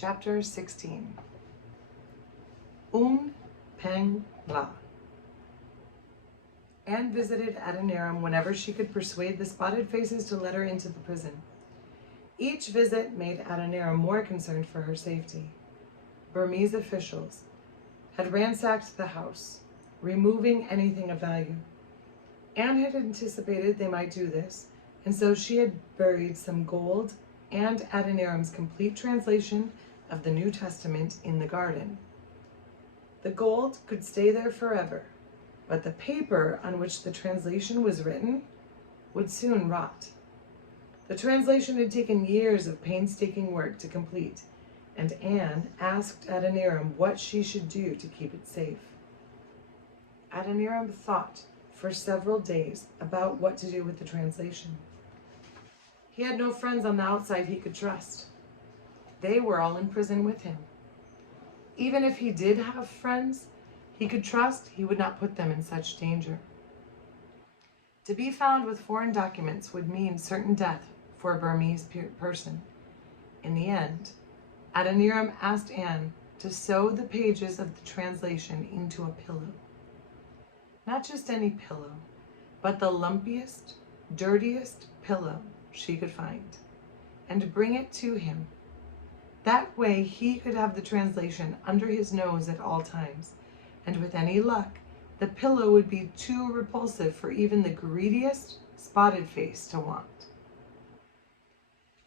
Chapter 16. Oung-pen-la. Anne visited Adoniram whenever she could persuade the spotted faces to let her into the prison. Each visit made Adoniram more concerned for her safety. Burmese officials had ransacked the house, removing anything of value. Anne had anticipated they might do this, and so she had buried some gold and Adoniram's complete translation of the New Testament in the garden. The gold could stay there forever, but the paper on which the translation was written would soon rot. The translation had taken years of painstaking work to complete, and Anne asked Adoniram what she should do to keep it safe. Adoniram thought for several days about what to do with the translation. He had no friends on the outside he could trust. They were all in prison with him. Even if he did have friends he could trust, he would not put them in such danger. To be found with foreign documents would mean certain death for a Burmese person. In the end, Adoniram asked Anne to sew the pages of the translation into a pillow. Not just any pillow, but the lumpiest, dirtiest pillow she could find, and bring it to him. That way he could have the translation under his nose at all times, and with any luck, the pillow would be too repulsive for even the greediest spotted face to want.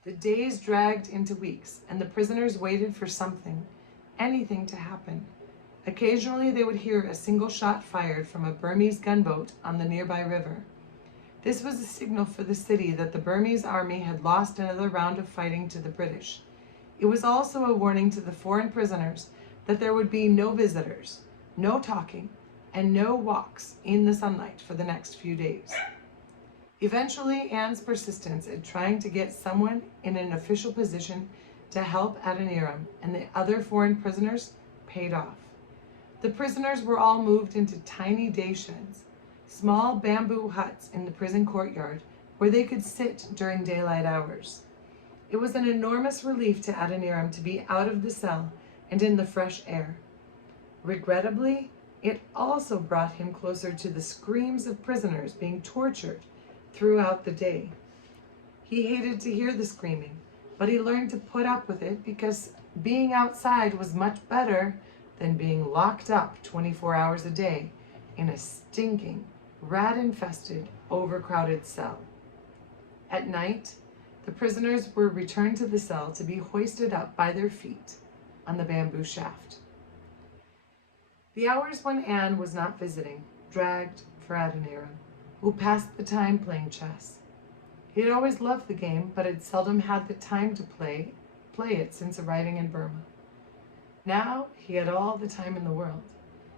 The days dragged into weeks, and the prisoners waited for something, anything to happen. Occasionally they would hear a single shot fired from a Burmese gunboat on the nearby river. This was a signal for the city that the Burmese army had lost another round of fighting to the British. It was also a warning to the foreign prisoners that there would be no visitors, no talking, and no walks in the sunlight for the next few days. Eventually, Anne's persistence in trying to get someone in an official position to help Adoniram and the other foreign prisoners paid off. The prisoners were all moved into tiny day sheds, small bamboo huts in the prison courtyard where they could sit during daylight hours. It was an enormous relief to Adoniram to be out of the cell and in the fresh air. Regrettably, it also brought him closer to the screams of prisoners being tortured throughout the day. He hated to hear the screaming, but he learned to put up with it because being outside was much better than being locked up 24 hours a day in a stinking, rat-infested, overcrowded cell. At night, the prisoners were returned to the cell to be hoisted up by their feet on the bamboo shaft. The hours when Anne was not visiting dragged for Adoniram, who passed the time playing chess. He had always loved the game, but had seldom had the time to play it since arriving in Burma. Now he had all the time in the world.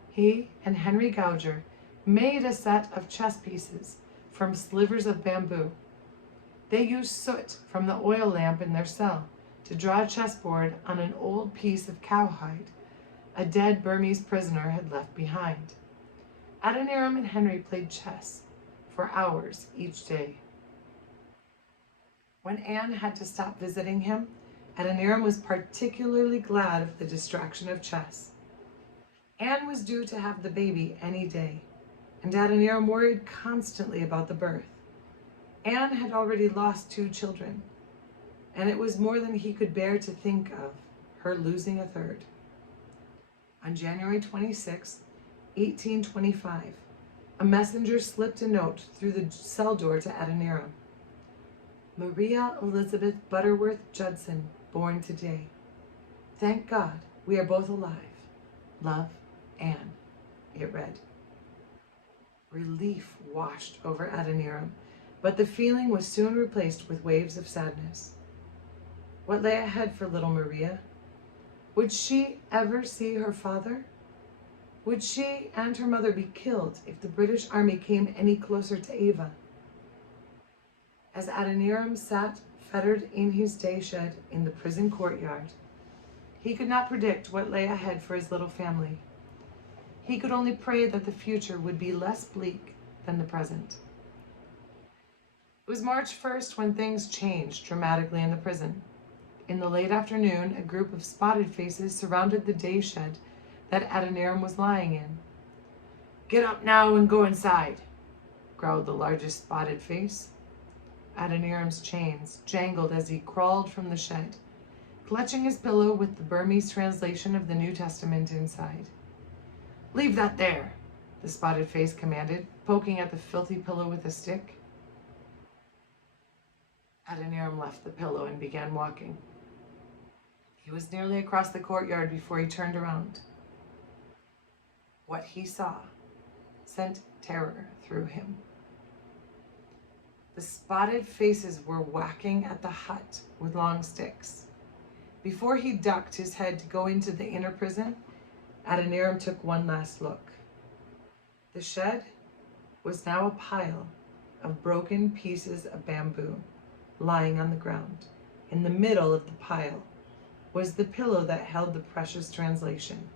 He and Henry Gouger made a set of chess pieces from slivers of bamboo. They used soot from the oil lamp in their cell to draw a chessboard on an old piece of cowhide a dead Burmese prisoner had left behind. Adoniram and Henry played chess for hours each day. When Anne had to stop visiting him, Adoniram was particularly glad of the distraction of chess. Anne was due to have the baby any day, and Adoniram worried constantly about the birth. Anne had already lost 2 children, and it was more than he could bear to think of, her losing a third. On January 26, 1825, a messenger slipped a note through the cell door to Adoniram. Maria Elizabeth Butterworth Judson, born today. Thank God we are both alive. Love, Anne, it read. Relief washed over Adoniram, but the feeling was soon replaced with waves of sadness. What lay ahead for little Maria? Would she ever see her father? Would she and her mother be killed if the British army came any closer to Ava? As Adoniram sat fettered in his day shed in the prison courtyard, he could not predict what lay ahead for his little family. He could only pray that the future would be less bleak than the present. It was March 1st when things changed dramatically in the prison. In the late afternoon, a group of spotted faces surrounded the day shed that Adoniram was lying in. "Get up now and go inside," growled the largest spotted face. Adoniram's chains jangled as he crawled from the shed, clutching his pillow with the Burmese translation of the New Testament inside. "Leave that there," the spotted face commanded, poking at the filthy pillow with a stick. Adoniram left the pillow and began walking. He was nearly across the courtyard before he turned around. What he saw sent terror through him. The spotted faces were whacking at the hut with long sticks. Before he ducked his head to go into the inner prison, Adoniram took one last look. The shed was now a pile of broken pieces of bamboo lying on the ground. In the middle of the pile was the pillow that held the precious translation.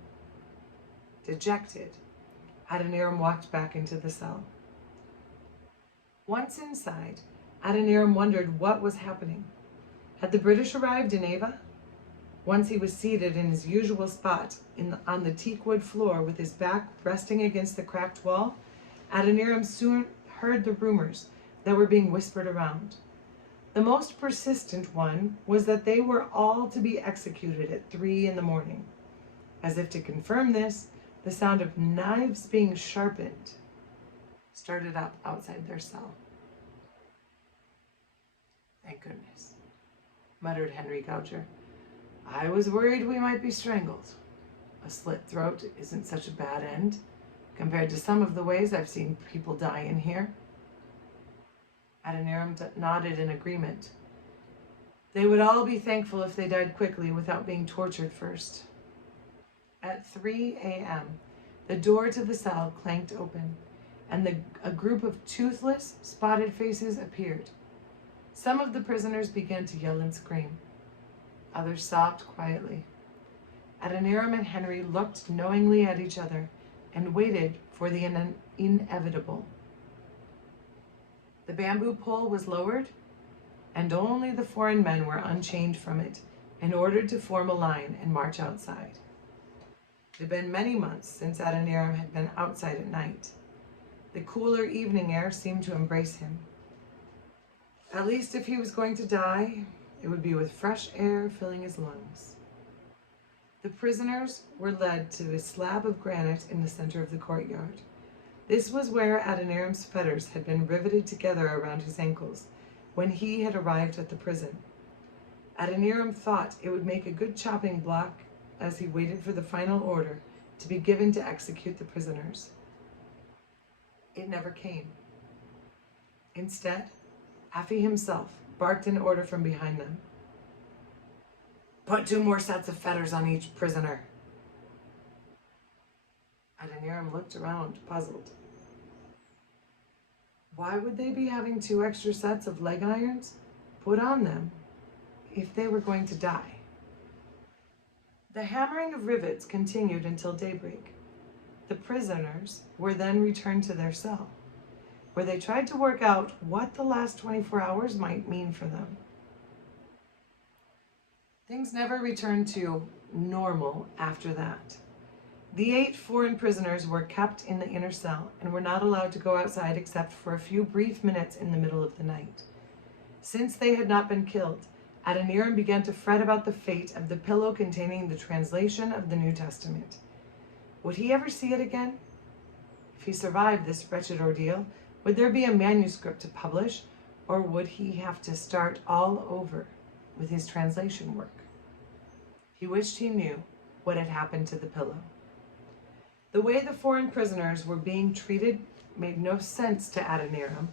Dejected, Adoniram walked back into the cell. Once inside, Adoniram wondered what was happening. Had the British arrived in Ava? Once he was seated in his usual spot on the teakwood floor with his back resting against the cracked wall, Adoniram soon heard the rumors that were being whispered around. The most persistent one was that they were all to be executed at 3 a.m. As if to confirm this, the sound of knives being sharpened started up outside their cell. "Thank goodness," muttered Henry Gouger. "I was worried we might be strangled. A slit throat isn't such a bad end compared to some of the ways I've seen people die in here." Adoniram nodded in agreement. They would all be thankful if they died quickly without being tortured first. At 3 a.m., the door to the cell clanked open, and a group of toothless, spotted faces appeared. Some of the prisoners began to yell and scream. Others sobbed quietly. Adoniram and Henry looked knowingly at each other and waited for the inevitable. The bamboo pole was lowered, and only the foreign men were unchained from it and ordered to form a line and march outside. It had been many months since Adoniram had been outside at night. The cooler evening air seemed to embrace him. At least if he was going to die, it would be with fresh air filling his lungs. The prisoners were led to a slab of granite in the center of the courtyard. This was where Adoniram's fetters had been riveted together around his ankles when he had arrived at the prison. Adoniram thought it would make a good chopping block as he waited for the final order to be given to execute the prisoners. It never came. Instead, Affy himself barked an order from behind them. "Put 2 more sets of fetters on each prisoner." Adoniram looked around, puzzled. Why would they be having 2 extra sets of leg irons put on them if they were going to die? The hammering of rivets continued until daybreak. The prisoners were then returned to their cell, where they tried to work out what the last 24 hours might mean for them. Things never returned to normal after that. The 8 foreign prisoners were kept in the inner cell and were not allowed to go outside except for a few brief minutes in the middle of the night. Since they had not been killed, Adoniram began to fret about the fate of the pillow containing the translation of the New Testament. Would he ever see it again? If he survived this wretched ordeal, would there be a manuscript to publish, or would he have to start all over with his translation work? He wished he knew what had happened to the pillow. The way the foreign prisoners were being treated made no sense to Adoniram,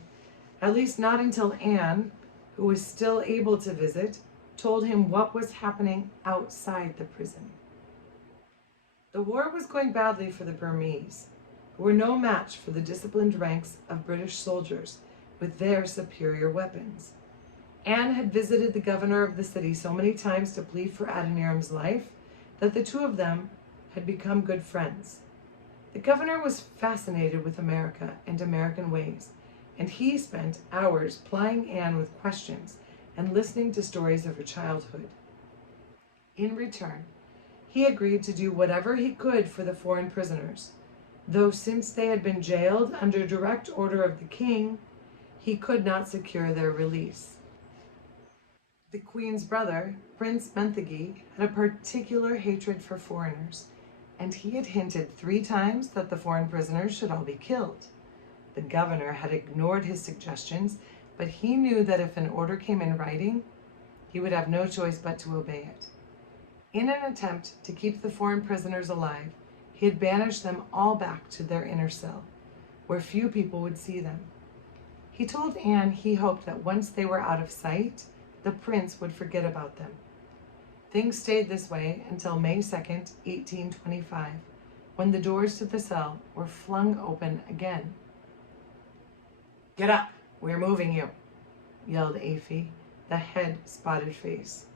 at least not until Anne, who was still able to visit, told him what was happening outside the prison. The war was going badly for the Burmese, who were no match for the disciplined ranks of British soldiers with their superior weapons. Anne had visited the governor of the city so many times to plead for Adoniram's life that the 2 of them had become good friends. The governor was fascinated with America and American ways, and he spent hours plying Anne with questions and listening to stories of her childhood. In return, he agreed to do whatever he could for the foreign prisoners, though since they had been jailed under direct order of the king, he could not secure their release. The queen's brother, Prince Menthegi, had a particular hatred for foreigners, and he had hinted 3 times that the foreign prisoners should all be killed. The governor had ignored his suggestions, but he knew that if an order came in writing, he would have no choice but to obey it. In an attempt to keep the foreign prisoners alive, he had banished them all back to their inner cell, where few people would see them. He told Anne he hoped that once they were out of sight, the prince would forget about them. Things stayed this way until May 2nd, 1825, when the doors to the cell were flung open again. "Get up, we're moving you," yelled Aphie, the head spotted face.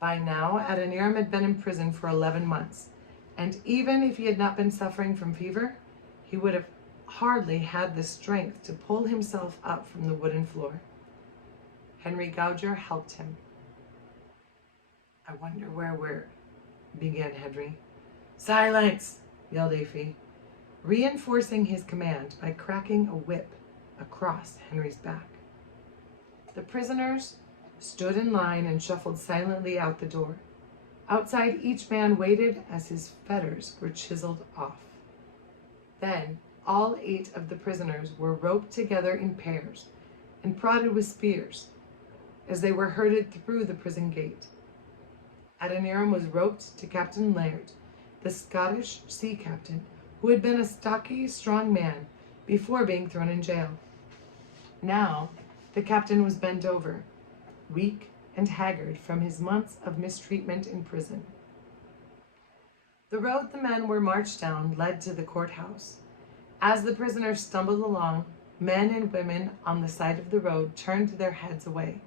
By now, Adoniram had been in prison for 11 months, and even if he had not been suffering from fever, he would have hardly had the strength to pull himself up from the wooden floor. Henry Gouger helped him. "I wonder where we're," began Henry. "Silence!" yelled Aphie, reinforcing his command by cracking a whip across Henry's back. The prisoners stood in line and shuffled silently out the door. Outside, each man waited as his fetters were chiseled off. Then all 8 of the prisoners were roped together in pairs and prodded with spears as they were herded through the prison gate. Adoniram was roped to Captain Laird, the Scottish sea captain, who had been a stocky, strong man before being thrown in jail. Now, the captain was bent over, weak and haggard from his months of mistreatment in prison. The road the men were marched down led to the courthouse. As the prisoners stumbled along, men and women on the side of the road turned their heads away.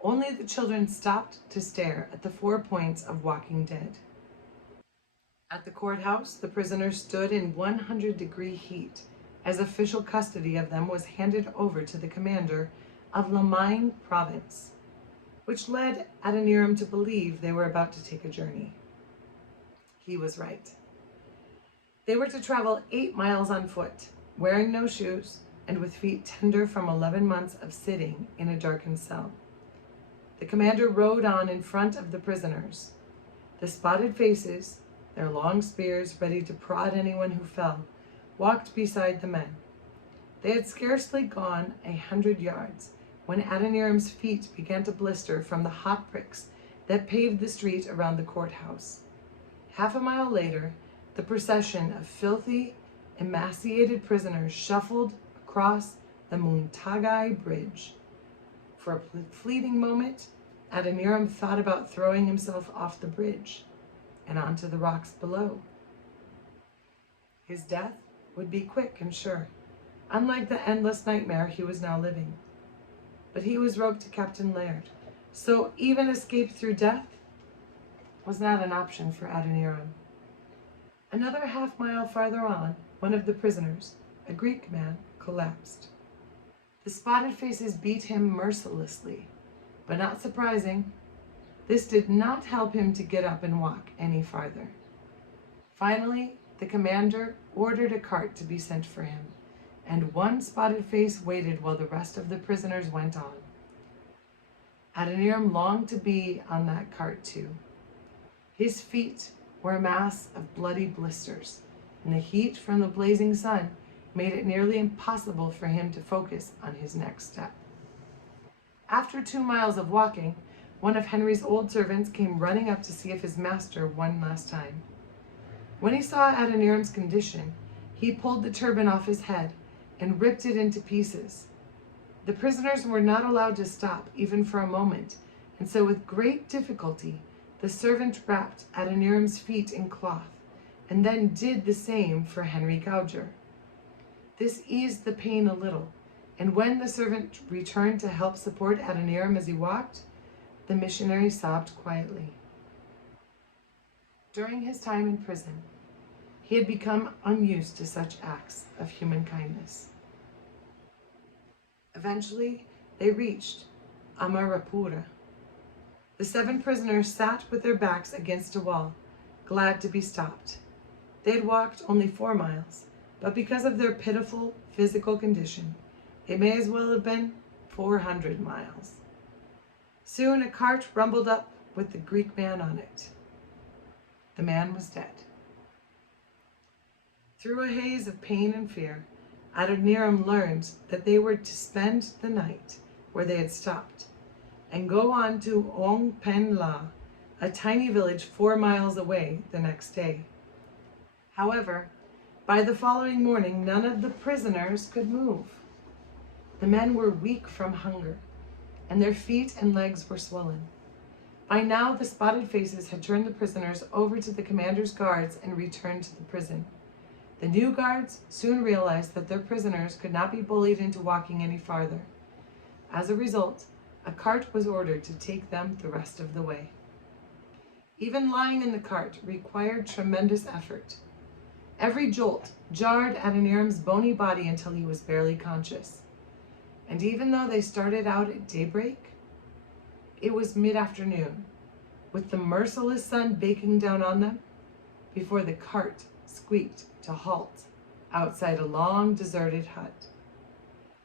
Only the children stopped to stare at the 4 points of Walking Dead. At the courthouse, the prisoners stood in 100-degree heat as official custody of them was handed over to the commander of Lamine province, which led Adoniram to believe they were about to take a journey. He was right. They were to travel 8 miles on foot, wearing no shoes and with feet tender from 11 months of sitting in a darkened cell. The commander rode on in front of the prisoners. The spotted faces, their long spears ready to prod anyone who fell, walked beside the men. They had scarcely gone 100 yards when Adoniram's feet began to blister from the hot bricks that paved the street around the courthouse. Half a mile later, the procession of filthy, emaciated prisoners shuffled across the Muntagai Bridge. For a fleeting moment, Adoniram thought about throwing himself off the bridge and onto the rocks below. His death would be quick and sure, unlike the endless nightmare he was now living. But he was roped to Captain Laird, so even escape through death was not an option for Adoniram. Another half-mile farther on, one of the prisoners, a Greek man, collapsed. The spotted faces beat him mercilessly, but not surprising, this did not help him to get up and walk any farther. Finally, the commander ordered a cart to be sent for him, and one spotted face waited while the rest of the prisoners went on. Adoniram longed to be on that cart too. His feet were a mass of bloody blisters, and the heat from the blazing sun made it nearly impossible for him to focus on his next step. After 2 miles of walking, one of Henry's old servants came running up to see if his master one last time. When he saw Adoniram's condition, he pulled the turban off his head and ripped it into pieces. The prisoners were not allowed to stop even for a moment, and so with great difficulty, the servant wrapped Adoniram's feet in cloth, and then did the same for Henry Gouger. This eased the pain a little, and when the servant returned to help support Adoniram as he walked, the missionary sobbed quietly. During his time in prison, he had become unused to such acts of human kindness. Eventually, they reached Amarapura. The 7 prisoners sat with their backs against a wall, glad to be stopped. They had walked only 4 miles, but because of their pitiful physical condition, it may as well have been 400 miles. Soon a cart rumbled up with the Greek man on it. The man was dead. Through a haze of pain and fear, Adoniram learned that they were to spend the night where they had stopped and go on to Oung-pen-la, a tiny village 4 miles away, the next day. However, by the following morning, none of the prisoners could move. The men were weak from hunger, and their feet and legs were swollen. By now, the spotted faces had turned the prisoners over to the commander's guards and returned to the prison. The new guards soon realized that their prisoners could not be bullied into walking any farther. As a result, a cart was ordered to take them the rest of the way. Even lying in the cart required tremendous effort. Every jolt jarred Adoniram's bony body until he was barely conscious. And even though they started out at daybreak, it was mid-afternoon, with the merciless sun baking down on them, before the cart squeaked to halt outside a long deserted hut.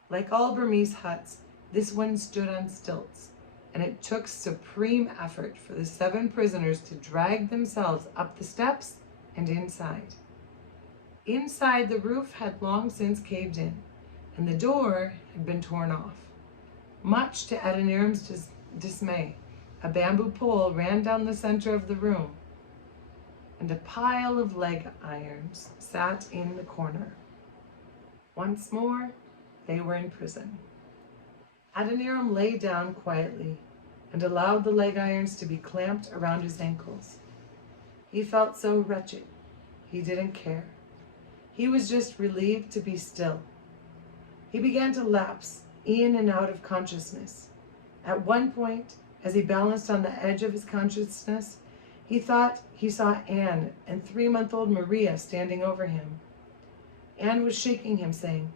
Like all Burmese huts, this one stood on stilts, and it took supreme effort for the 7 prisoners to drag themselves up the steps and inside. Inside, the roof had long since caved in, and the door had been torn off. Much to Adoniram's dismay, a bamboo pole ran down the center of the room, and a pile of leg irons sat in the corner. Once more, they were in prison. Adoniram lay down quietly and allowed the leg irons to be clamped around his ankles. He felt so wretched, he didn't care. He was just relieved to be still. He began to lapse in and out of consciousness. At one point, as he balanced on the edge of his consciousness, he thought he saw Anne and 3-month-old Maria standing over him. Anne was shaking him, saying,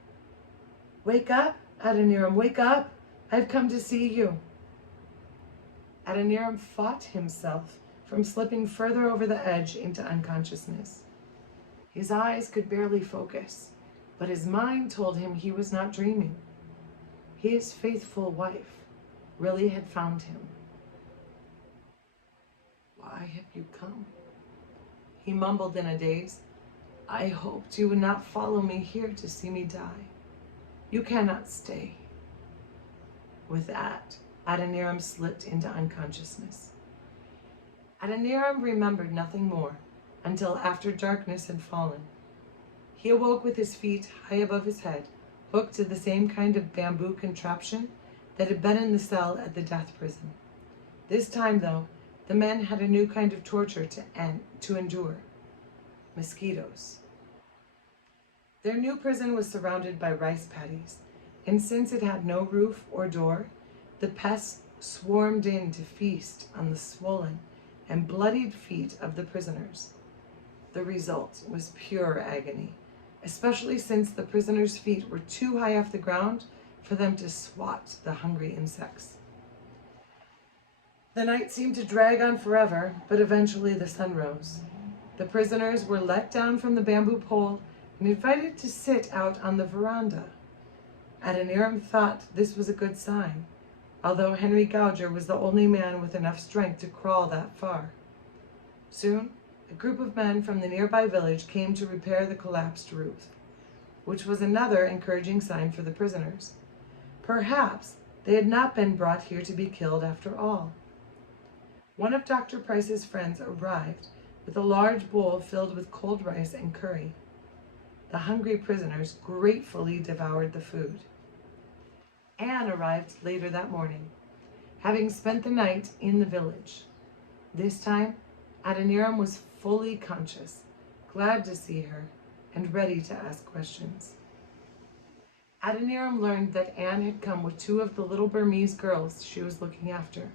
"Wake up, Adoniram, wake up! I've come to see you." Adoniram fought himself from slipping further over the edge into unconsciousness. His eyes could barely focus, but his mind told him he was not dreaming. His faithful wife really had found him. "Why have you come?" he mumbled in a daze. "I hoped you would not follow me here to see me die. You cannot stay." With that, Adoniram slipped into unconsciousness. Adoniram remembered nothing more until after darkness had fallen. He awoke with his feet high above his head, hooked to the same kind of bamboo contraption that had been in the cell at the death prison. This time, though, the men had a new kind of torture to endure: mosquitoes. Their new prison was surrounded by rice paddies, and since it had no roof or door, the pests swarmed in to feast on the swollen and bloodied feet of the prisoners. The result was pure agony, especially since the prisoners' feet were too high off the ground for them to swat the hungry insects. The night seemed to drag on forever, but eventually the sun rose. The prisoners were let down from the bamboo pole and invited to sit out on the veranda. Adoniram thought this was a good sign, although Henry Gouger was the only man with enough strength to crawl that far. Soon, a group of men from the nearby village came to repair the collapsed roof, which was another encouraging sign for the prisoners. Perhaps they had not been brought here to be killed after all. One of Dr. Price's friends arrived with a large bowl filled with cold rice and curry. The hungry prisoners gratefully devoured the food. Anne arrived later that morning, having spent the night in the village. This time, Adoniram was fully conscious, glad to see her, and ready to ask questions. Adoniram learned that Anne had come with 2 of the little Burmese girls she was looking after,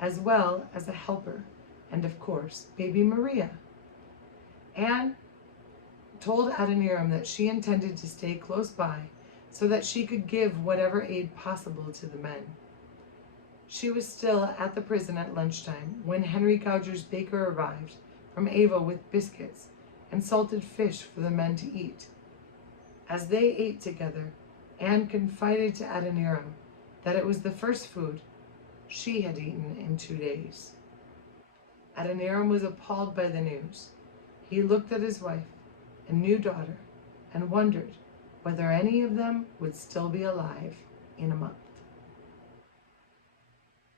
as well as a helper, and of course, baby Maria. Anne told Adoniram that she intended to stay close by so that she could give whatever aid possible to the men. She was still at the prison at lunchtime when Henry Gouger's baker arrived from Ava with biscuits and salted fish for the men to eat. As they ate together, Anne confided to Adoniram that it was the first food she had eaten in 2 days. Adoniram was appalled by the news. He looked at his wife and new daughter and wondered whether any of them would still be alive in a month.